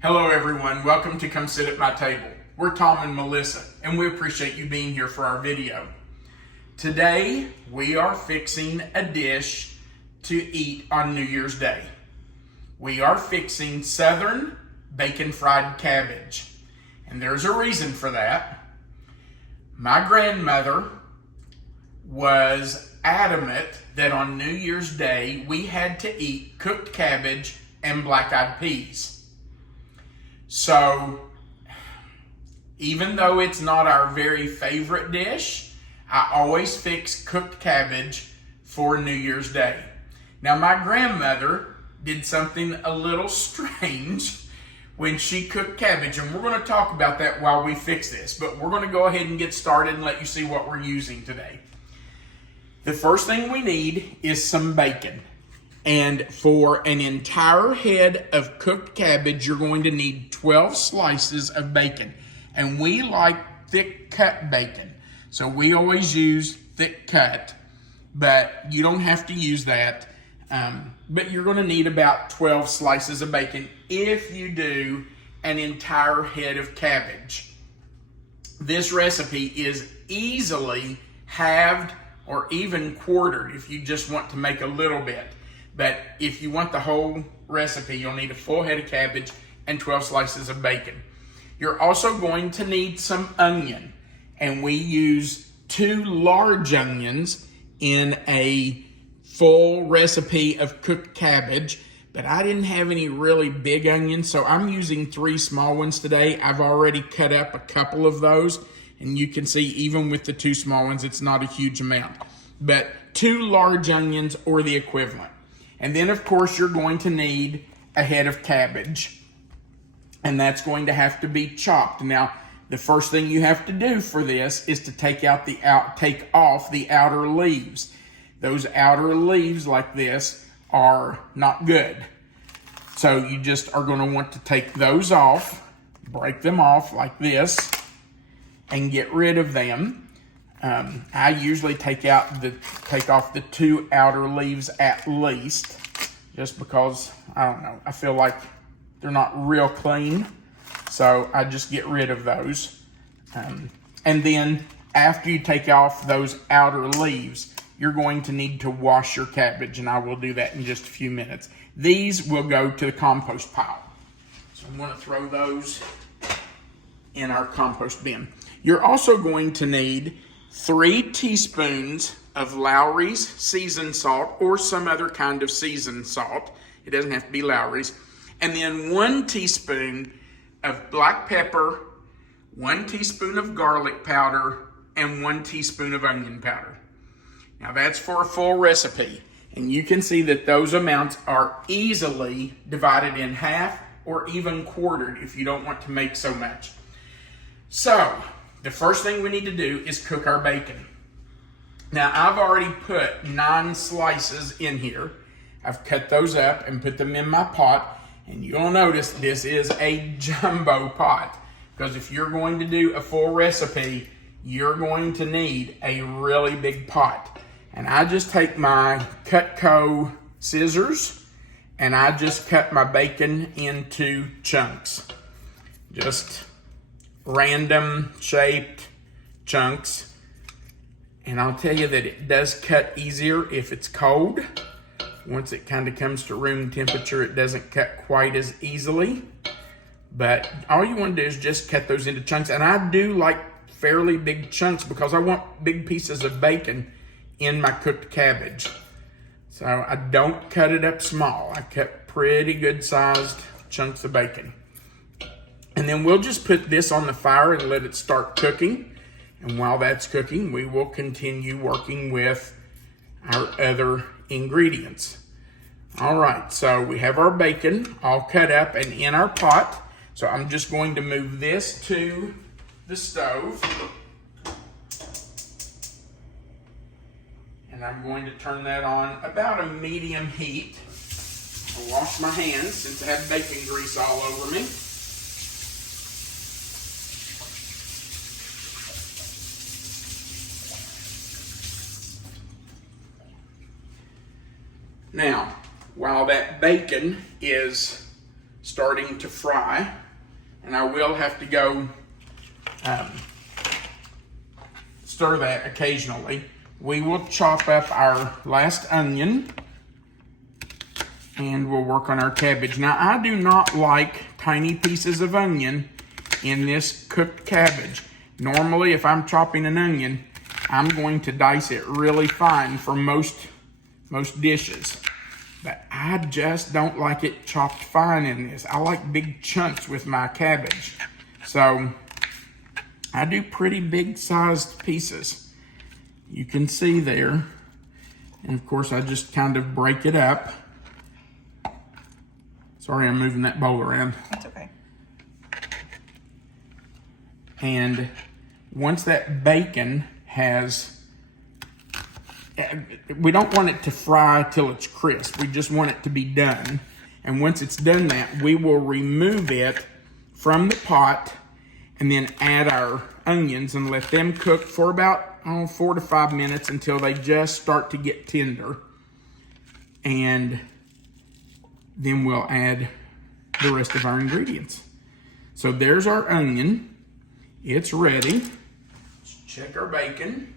Hello everyone, welcome to Come Sit at My Table. We're Tom and Melissa, and we appreciate you being here for our video. Today, we are fixing a dish to eat on New Year's Day. We are fixing Southern bacon fried cabbage. And there's a reason for that. My grandmother was adamant that on New Year's Day, we had to eat cooked cabbage and black-eyed peas. So, even though it's not our very favorite dish, I always fix cooked cabbage for New Year's Day. Now, my grandmother did something a little strange when she cooked cabbage, and we're going to talk about that while we fix this, but we're going to go ahead and get started and let you see what we're using today. The first thing we need is some bacon. And for an entire head of cooked cabbage, you're going to need 12 slices of bacon. And we like thick cut bacon. So we always use thick cut, but you don't have to use that. But you're going to need about 12 slices of bacon if you do an entire head of cabbage. This recipe is easily halved or even quartered if you just want to make a little bit. But if you want the whole recipe, you'll need a full head of cabbage and 12 slices of bacon. You're also going to need some onion. And we use 2 large onions in a full recipe of cooked cabbage. But I didn't have any really big onions, so I'm using 3 small ones today. I've already cut up a couple of those. And you can see even with the 2 small ones, it's not a huge amount. But 2 large onions or the equivalent. And then, of course, you're going to need a head of cabbage. And that's going to have to be chopped. Now, the first thing you have to do for this is to take off the outer leaves. Those outer leaves like this are not good. So you just are going to want to take those off, break them off like this, and get rid of them. I usually take off the 2 outer leaves at least, just because, I don't know, I feel like they're not real clean. So I just get rid of those. And then after you take off those outer leaves, you're going to need to wash your cabbage, and I will do that in just a few minutes. These will go to the compost pile. So I'm going to throw those in our compost bin. You're also going to need 3 teaspoons of Lowry's seasoned salt or some other kind of seasoned salt. It doesn't have to be Lowry's. And then 1 teaspoon of black pepper, 1 teaspoon of garlic powder, and 1 teaspoon of onion powder. Now that's for a full recipe. And you can see that those amounts are easily divided in half or even quartered if you don't want to make so much. So, the first thing we need to do is cook our bacon. Now, I've already put 9 slices in here. I've cut those up and put them in my pot. And you'll notice this is a jumbo pot. Because if you're going to do a full recipe, you're going to need a really big pot. And I just take my Cutco scissors and I just cut my bacon into chunks. Just random shaped chunks. And I'll tell you that it does cut easier if it's cold. Once it kind of comes to room temperature, it doesn't cut quite as easily. But all you want to do is just cut those into chunks. And I do like fairly big chunks because I want big pieces of bacon in my cooked cabbage. So I don't cut it up small. I cut pretty good sized chunks of bacon. And then we'll just put this on the fire and let it start cooking. And while that's cooking, we will continue working with our other ingredients. All right, so we have our bacon all cut up and in our pot. So I'm just going to move this to the stove. And I'm going to turn that on about a medium heat. I'll wash my hands since I have bacon grease all over me. Now, while that bacon is starting to fry. And I will have to go stir that occasionally. We will chop up our last onion and we'll work on our cabbage. Now, I do not like tiny pieces of onion in this cooked cabbage. Normally, if I'm chopping an onion, I'm going to dice it really fine for most dishes. But I just don't like it chopped fine in this. I like big chunks with my cabbage. So I do pretty big sized pieces. You can see there. And of course I just kind of break it up. Sorry, I'm moving that bowl around. That's okay. And once that bacon has, we don't want it to fry till it's crisp. We just want it to be done. And once it's done that, we will remove it from the pot and then add our onions and let them cook for about 4 to 5 minutes until they just start to get tender. And then we'll add the rest of our ingredients. So there's our onion. It's ready. Let's check our bacon.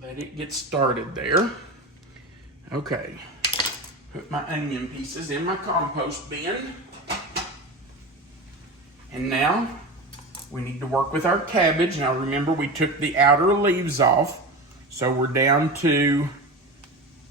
Let it get started there. Okay. Put my onion pieces in my compost bin. And now we need to work with our cabbage. Now remember, we took the outer leaves off. So we're down to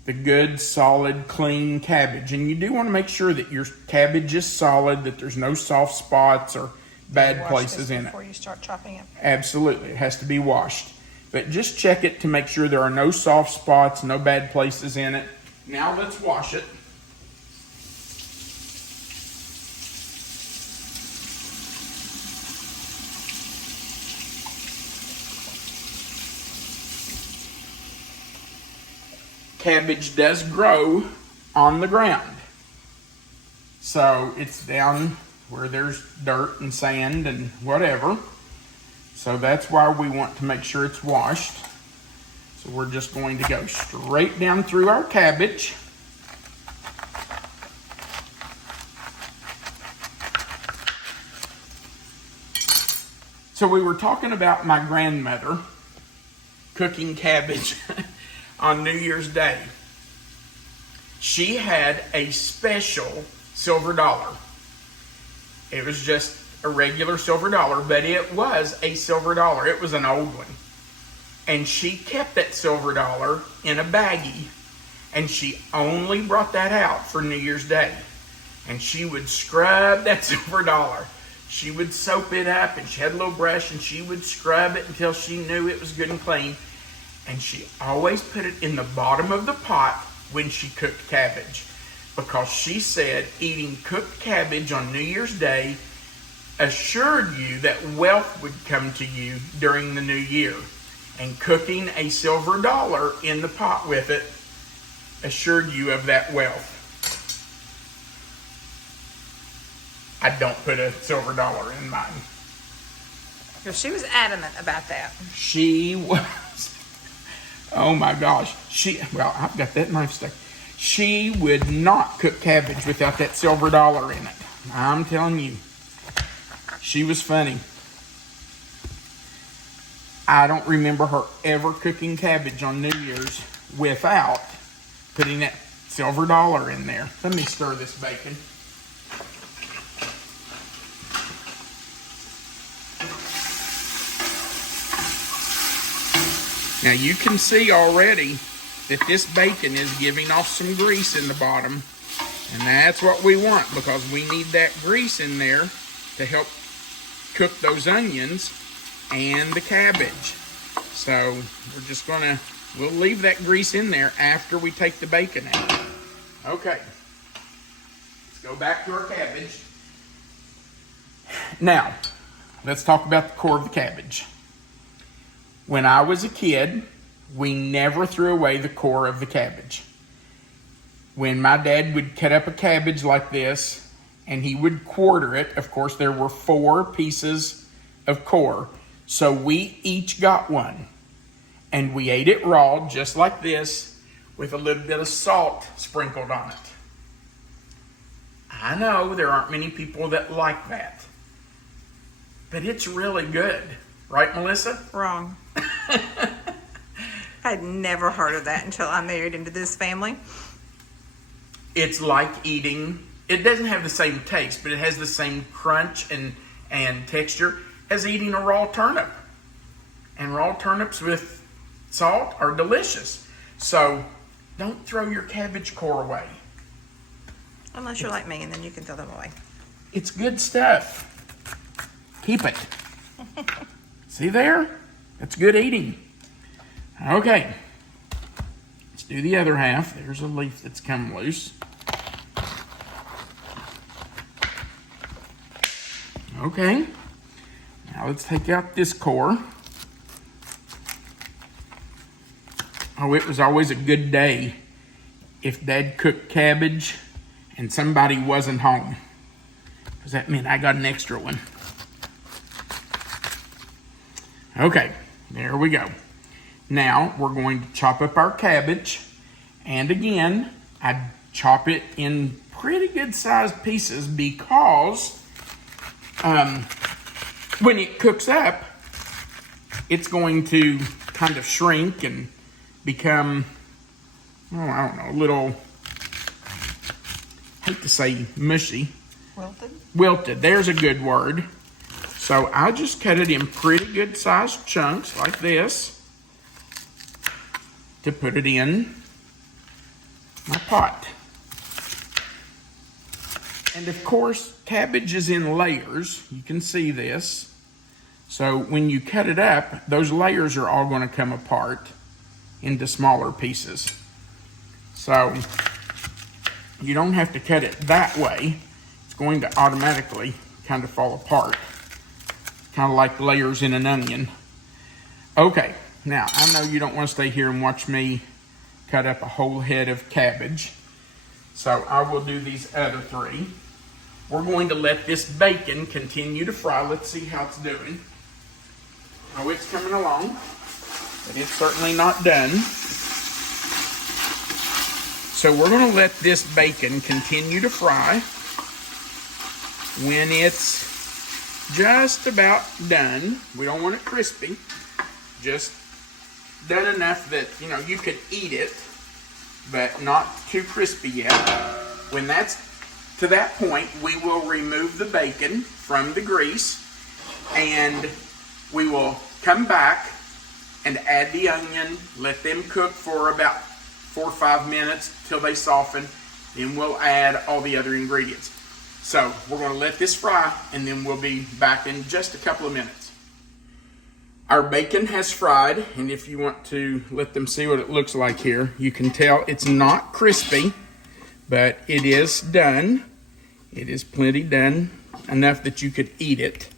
the good, solid, clean cabbage. And you do want to make sure that your cabbage is solid, that there's no soft spots or bad places in it. Before you start chopping it. Absolutely, it has to be washed. But just check it to make sure there are no soft spots, no bad places in it. Now let's wash it. Cabbage does grow on the ground. So it's down where there's dirt and sand and whatever. So that's why we want to make sure it's washed. So we're just going to go straight down through our cabbage. So we were talking about my grandmother cooking cabbage on New Year's Day. She had a special silver dollar. It was just a regular silver dollar, but it was a silver dollar. It was an old one. And she kept that silver dollar in a baggie, and she only brought that out for New Year's Day. And she would scrub that silver dollar. She would soap it up, and she had a little brush, and she would scrub it until she knew it was good and clean. And she always put it in the bottom of the pot when she cooked cabbage, because she said eating cooked cabbage on New Year's Day assured you that wealth would come to you during the new year. And cooking a silver dollar in the pot with it assured you of that wealth. I don't put a silver dollar in mine. So she was adamant about that. She was. Oh my gosh. Well, I've got that knife stuck. She would not cook cabbage without that silver dollar in it. I'm telling you. She was funny. I don't remember her ever cooking cabbage on New Year's without putting that silver dollar in there. Let me stir this bacon. Now you can see already that this bacon is giving off some grease in the bottom. And that's what we want, because we need that grease in there to help cook those onions and the cabbage. So we're just we'll leave that grease in there after we take the bacon out. Okay, let's go back to our cabbage. Now, let's talk about the core of the cabbage. When I was a kid, we never threw away the core of the cabbage. When my dad would cut up a cabbage like this, and he would quarter it, of course there were 4 pieces of core. So we each got one. And we ate it raw, just like this, with a little bit of salt sprinkled on it. I know there aren't many people that like that. But it's really good. Right, Melissa? Wrong. I'd never heard of that until I married into this family. It's like eating, it doesn't have the same taste, but it has the same crunch and texture as eating a raw turnip. And raw turnips with salt are delicious. So don't throw your cabbage core away. Unless you're like me, and then you can throw them away. It's good stuff. Keep it. See there? That's good eating. Okay. Let's do the other half. There's a leaf that's come loose. Okay. Now let's take out this core. Oh, it was always a good day if Dad cooked cabbage and somebody wasn't home, because that meant I got an extra one. Okay, there we go. Now we're going to chop up our cabbage, and again, I chop it in pretty good sized pieces because when it cooks up, it's going to kind of shrink and become, oh, I don't know, a little, I hate to say mushy. Wilted? Wilted, there's a good word. So I just cut it in pretty good sized chunks like this to put it in my pot. And of course, cabbage is in layers. You can see this. So when you cut it up, those layers are all going to come apart into smaller pieces. So you don't have to cut it that way. It's going to automatically kind of fall apart. Kind of like layers in an onion. Okay, now I know you don't want to stay here and watch me cut up a whole head of cabbage. So I will do these other three. We're going to let this bacon continue to fry. Let's see how it's doing. Oh, it's coming along, but it's certainly not done. So we're going to let this bacon continue to fry. When it's just about done, we don't want it crispy, just done enough that, you know, you could eat it, but not too crispy yet. When that's to that point, we will remove the bacon from the grease, and we will come back and add the onion, let them cook for about 4 or 5 minutes till they soften. Then we'll add all the other ingredients. So we're going to let this fry, and then we'll be back in just a couple of minutes. Our bacon has fried, and if you want to let them see what it looks like here, you can tell it's not crispy, but it is done. It is plenty done, enough that you could eat it.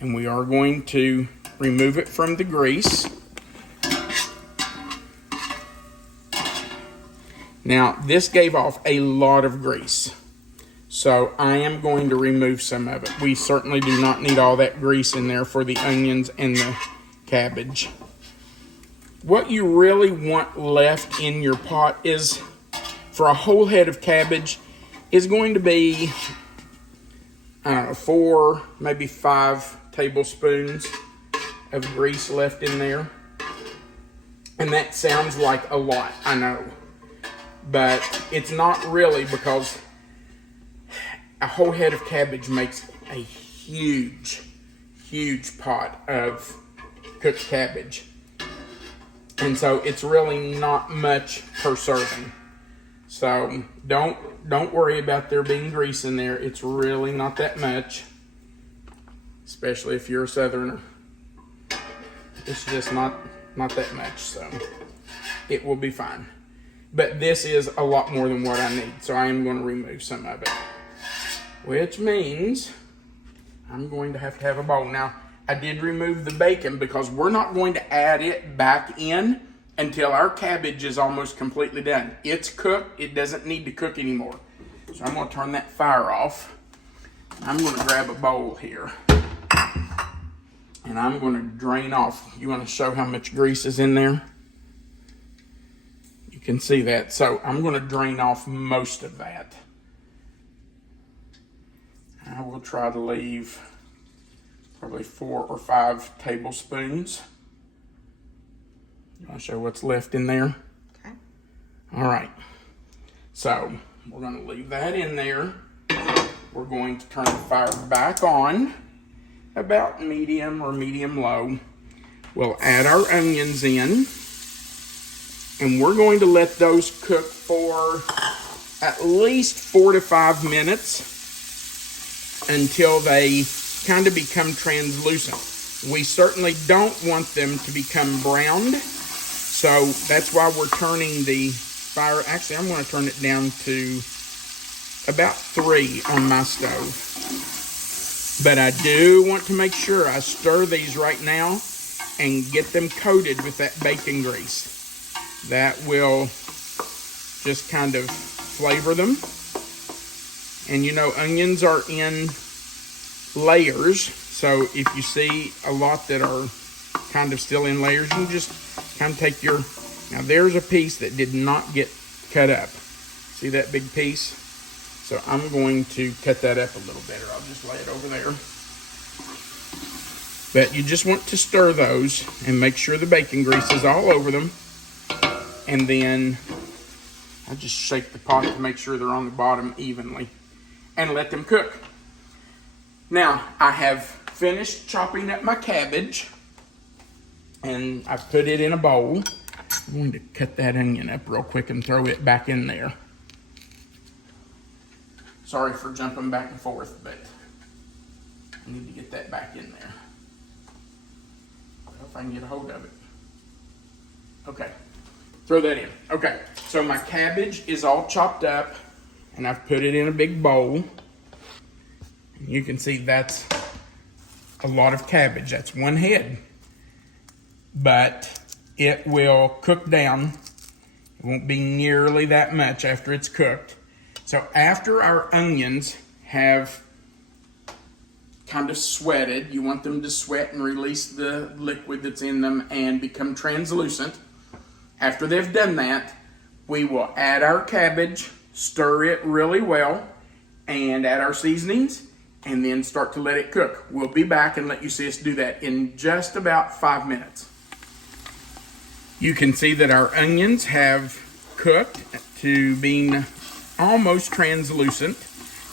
And we are going to remove it from the grease. Now, this gave off a lot of grease, so I am going to remove some of it. We certainly do not need all that grease in there for the onions and the cabbage. What you really want left in your pot is, for a whole head of cabbage, is going to be, I don't know, 4, maybe 5 tablespoons of grease left in there. And that sounds like a lot, I know. But it's not really, because a whole head of cabbage makes a huge, huge pot of cooked cabbage. And so it's really not much per serving. So don't worry about there being grease in there. It's really not that much, especially if you're a Southerner. It's just not that much, so it will be fine. But this is a lot more than what I need, so I am going to remove some of it. Which means I'm going to have a bowl. Now, I did remove the bacon because we're not going to add it back in until our cabbage is almost completely done. It's cooked. It doesn't need to cook anymore. So I'm going to turn that fire off. I'm going to grab a bowl here, and I'm going to drain off. You want to show how much grease is in there? You can see that. So I'm going to drain off most of that. we'll try to leave probably 4 or 5 tablespoons. You want to show what's left in there? Okay. All right. So we're going to leave that in there. We're going to turn the fire back on, about medium or medium-low. We'll add our onions in, and we're going to let those cook for at least 4 to 5 minutes until they kind of become translucent. We certainly don't want them to become browned, so that's why we're turning the fire. Actually, I'm going to turn it down to about 3 on my stove. But I do want to make sure I stir these right now and get them coated with that bacon grease. That will just kind of flavor them. And you know, onions are in layers, so if you see a lot that are kind of still in layers, you just kind of take your, now there's a piece that did not get cut up. See that big piece? So I'm going to cut that up a little better. I'll just lay it over there. But you just want to stir those and make sure the bacon grease is all over them. And then I just shake the pot to make sure they're on the bottom evenly and let them cook. Now, I have finished chopping up my cabbage and I put it in a bowl. I'm going to cut that onion up real quick and throw it back in there. Sorry for jumping back and forth, but I need to get that back in there. If I can get a hold of it. Okay, throw that in. Okay, so my cabbage is all chopped up and I've put it in a big bowl. And you can see that's a lot of cabbage. That's one head. But it will cook down. It won't be nearly that much after it's cooked. So after our onions have kind of sweated, you want them to sweat and release the liquid that's in them and become translucent. After they've done that, we will add our cabbage, stir it really well, and add our seasonings, and then start to let it cook. We'll be back and let you see us do that in just about 5 minutes. You can see that our onions have cooked to being almost translucent.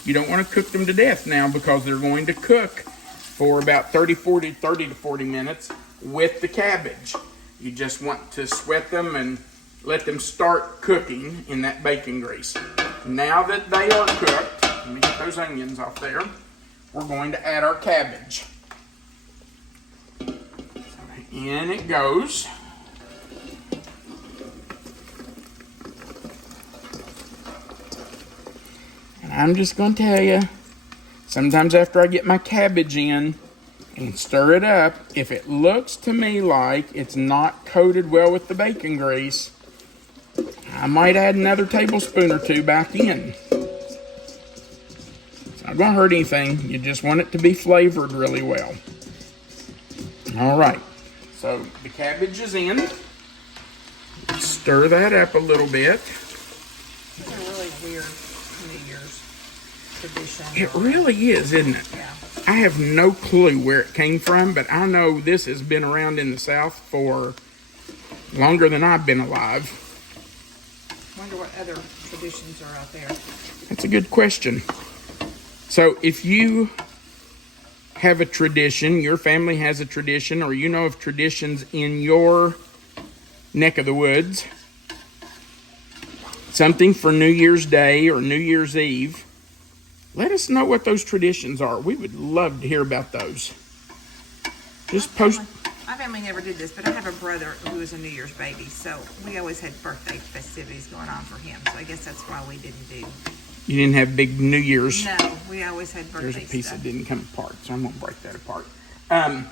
You don't want to cook them to death now because they're going to cook for about 30 to 40 minutes with the cabbage. You just want to sweat them and let them start cooking in that bacon grease. Now that they are cooked, let me get those onions off there, we're going to add our cabbage. In it goes. I'm just going to tell you, sometimes after I get my cabbage in and stir it up, if it looks to me like it's not coated well with the bacon grease, I might add another tablespoon or 2 back in. It's not going to hurt anything. You just want it to be flavored really well. All right, so the cabbage is in. Stir that up a little bit. It's a really weird New Year's tradition. It really is, isn't it? Yeah. I have no clue where it came from, but I know this has been around in the South for longer than I've been alive. Wonder what other traditions are out there. That's a good question. So if you have a tradition, your family has a tradition, or you know of traditions in your neck of the woods, something for New Year's Day or New Year's Eve, let us know what those traditions are. We would love to hear about those. Just post. My family never did this, but I have a brother who was a New Year's baby, so we always had birthday festivities going on for him. So I guess that's why we didn't do. You didn't have big New Year's. No, we always had birthday There's a piece stuff. that didn't come apart, so I'm gonna break that apart. I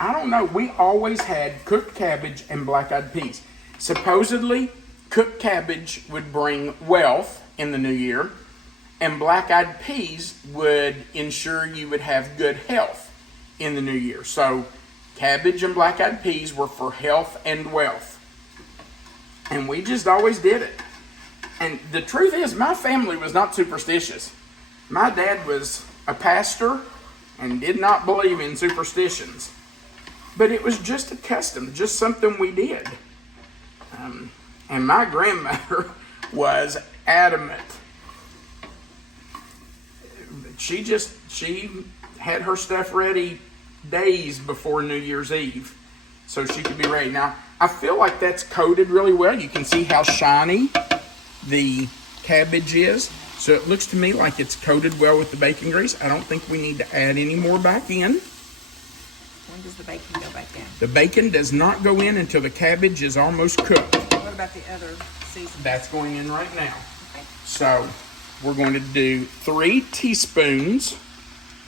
don't know. We always had cooked cabbage and black-eyed peas. Supposedly, cooked cabbage would bring wealth in the new year, and black-eyed peas would ensure you would have good health in the new year. So cabbage and black-eyed peas were for health and wealth. And we just always did it. And the truth is, my family was not superstitious. My dad was a pastor and did not believe in superstitions. But it was just a custom, just something we did. And my grandmother was adamant. She had her stuff ready days before New Year's Eve so she could be ready. Now, I feel like that's coated really well. You can see how shiny the cabbage is. So it looks to me like it's coated well with the bacon grease. I don't think we need to add any more back in. When does the bacon go back in? The bacon does not go in until the cabbage is almost cooked. What about the other seasoning? That's going in right now. Okay. So we're going to do 3 teaspoons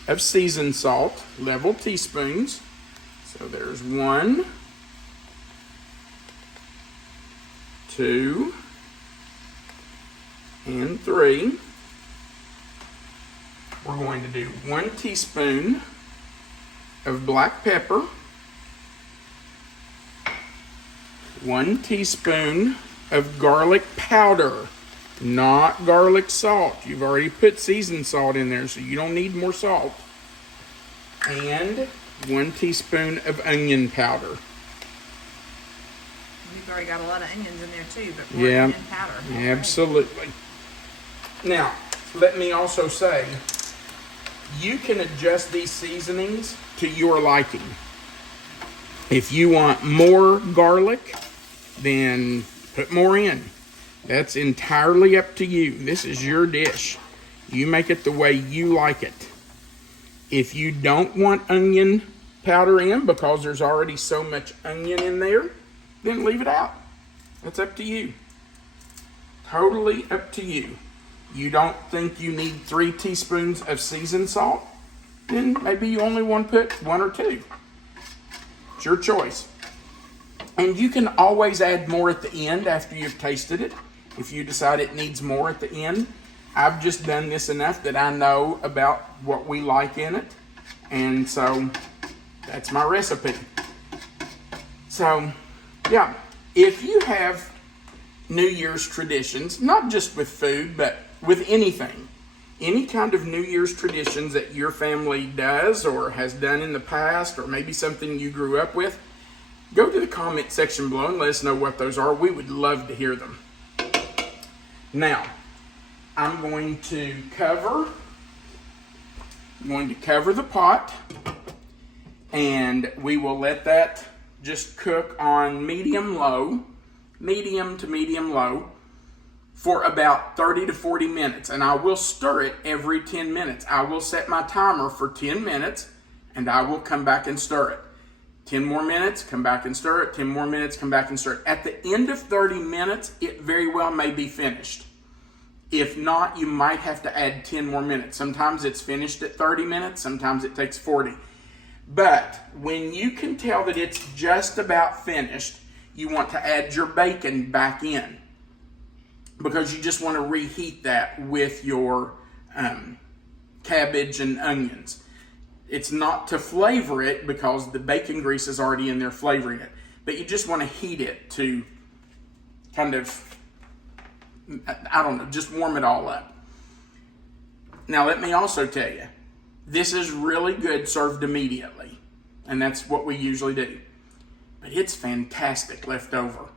of seasoned salt, level teaspoons. So there's 1, 2, and 3. We're going to do 1 teaspoon of black pepper, 1 teaspoon of garlic powder, not garlic salt. You've already put seasoned salt in there, so you don't need more salt. And 1 teaspoon of onion powder. You've already got a lot of onions in there too, but more Yeah, onion powder. absolutely. Now, let me also say, you can adjust these seasonings to your liking. If you want more garlic, then put more in. That's entirely up to you. This is your dish. You make it the way you like it. If you don't want onion powder in because there's already so much onion in there, then leave it out. That's up to you. Totally up to you. You don't think you need 3 teaspoons of seasoned salt? Then maybe you only want to put 1 or 2. It's your choice. And you can always add more at the end after you've tasted it. If you decide it needs more at the end. I've just done this enough that I know about what we like in it. And so that's my recipe. So, yeah, if you have New Year's traditions, not just with food, but with anything, any kind of New Year's traditions that your family does or has done in the past, or maybe something you grew up with, go to the comment section below and let us know what those are. We would love to hear them. Now, I'm going to cover the pot, and we will let that just cook on medium to medium low for about 30 to 40 minutes. And I will stir it every 10 minutes. I will set my timer for 10 minutes, and I will come back and stir it. 10 more minutes, come back and stir it. 10 more minutes, come back and stir it. At the end of 30 minutes, it very well may be finished. If not, you might have to add 10 more minutes. Sometimes it's finished at 30 minutes, sometimes it takes 40. But when you can tell that it's just about finished, you want to add your bacon back in, because you just want to reheat that with your cabbage and onions. It's not to flavor it because the bacon grease is already in there flavoring it, but you just want to heat it to kind of, I don't know, just warm it all up. Now let me also tell you, this is really good served immediately, and that's what we usually do. But it's fantastic left over.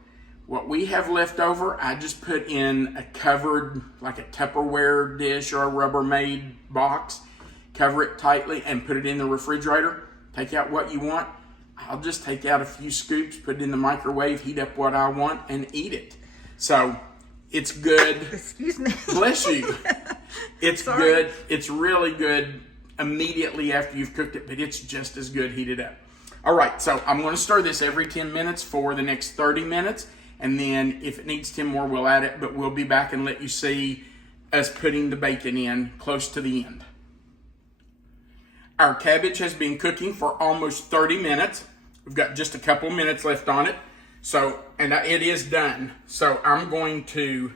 What we have left over, I just put in a covered, like a Tupperware dish or a Rubbermaid box, cover it tightly and put it in the refrigerator. Take out what you want. I'll just take out a few scoops, put it in the microwave, heat up what I want, and eat it. So it's good. Excuse me. Bless you. It's Sorry. good. It's really good immediately after you've cooked it, but it's just as good heated up. All right, so I'm going to stir this every 10 minutes for the next 30 minutes. And then if it needs 10 more, we'll add it. But we'll be back and let you see us putting the bacon in close to the end. Our cabbage has been cooking for almost 30 minutes. We've got just a couple minutes left on it. So, and it is done. So I'm going to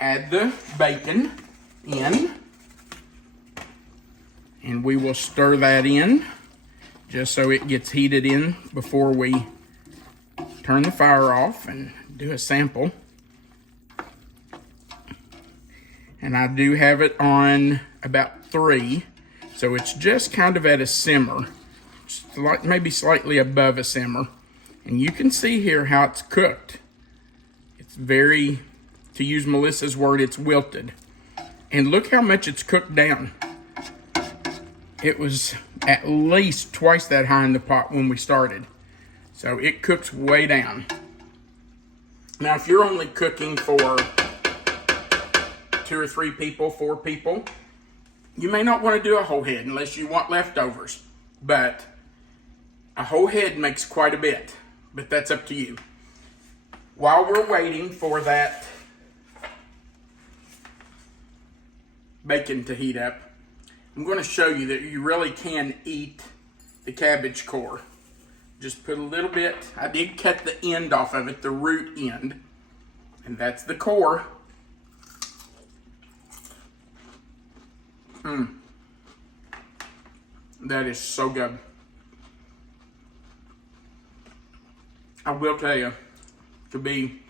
add the bacon in. And we will stir that in just so it gets heated in before we turn the fire off and do a sample. And I do have it on about 3. So it's just kind of at a simmer. Just like maybe slightly above a simmer. And you can see here how it's cooked. It's very, to use Melissa's word, it's wilted. And look how much it's cooked down. It was at least twice that high in the pot when we started. So it cooks way down. Now, if you're only cooking for 2 or 3 people, 4 people, you may not want to do a whole head unless you want leftovers. But a whole head makes quite a bit, but that's up to you. While we're waiting for that bacon to heat up, I'm going to show you that you really can eat the cabbage core. Just put a little bit. I did cut the end off of it, the root end, and that's the core. That is so good. I will tell you to be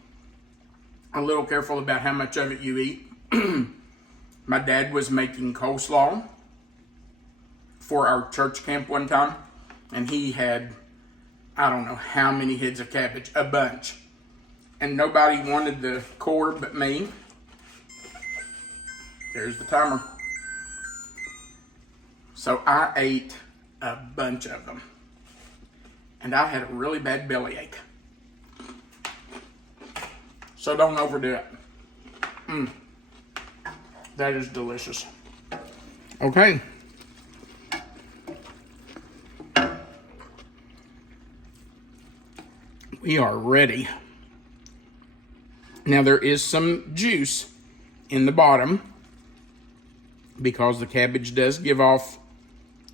a little careful about how much of it you eat. My dad was making coleslaw for our church camp one time, and he had, I don't know how many heads of cabbage, a bunch. And nobody wanted the core but me. There's the timer. So I ate a bunch of them. And I had a really bad bellyache. So don't overdo it. That is delicious. Okay. We are ready. Now there is some juice in the bottom because the cabbage does give off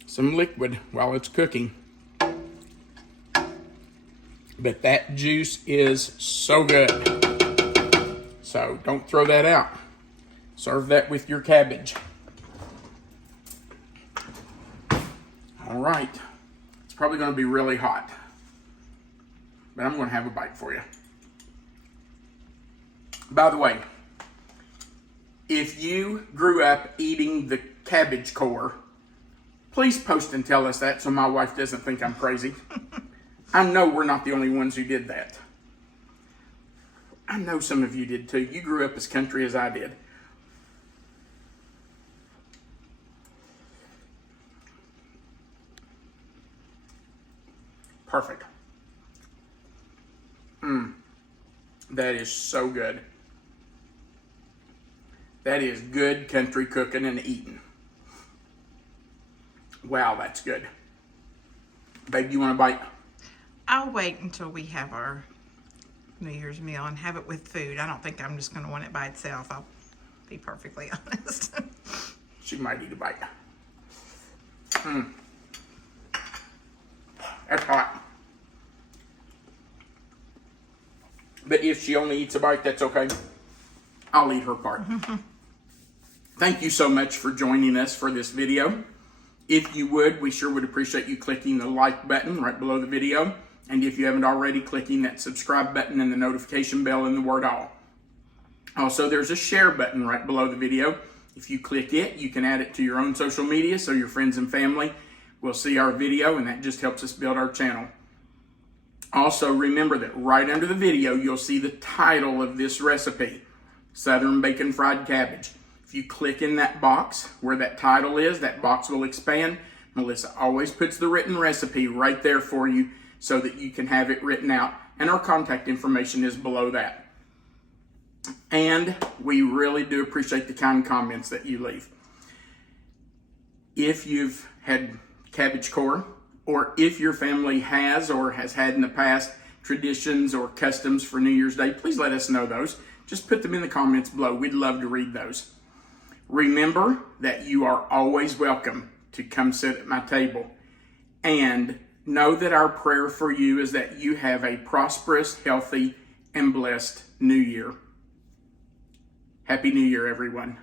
some liquid while it's cooking. But that juice is so good. So don't throw that out. Serve that with your cabbage. All right. It's probably going to be really hot, but I'm going to have a bite for you. By the way, if you grew up eating the cabbage core, please post and tell us that so my wife doesn't think I'm crazy. I know we're not the only ones who did that. I know some of you did too. You grew up as country as I did. Perfect. That is so good. That is good country cooking and eating. Wow, that's good. Babe, you want a bite? I'll wait until we have our New Year's meal and have it with food. I don't think I'm just going to want it by itself. I'll be perfectly honest. She might eat a bite. That's hot. But if she only eats a bite, that's okay. I'll eat her part. Thank you so much for joining us for this video. If you would, we sure would appreciate you clicking the like button right below the video. And if you haven't already, clicking that subscribe button and the notification bell in the word all. Also, there's a share button right below the video. If you click it, you can add it to your own social media so your friends and family will see our video, and that just helps us build our channel. Also, remember that right under the video, you'll see the title of this recipe, Southern Bacon Fried Cabbage. If you click in that box where that title is, that box will expand. Melissa always puts the written recipe right there for you so that you can have it written out, and our contact information is below that. And we really do appreciate the kind comments that you leave. If you've had cabbage core, or if your family has or has had in the past traditions or customs for New Year's Day, please let us know those. Just put them in the comments below. We'd love to read those. Remember that you are always welcome to come sit at my table. And know that our prayer for you is that you have a prosperous, healthy, and blessed New Year. Happy New Year, everyone.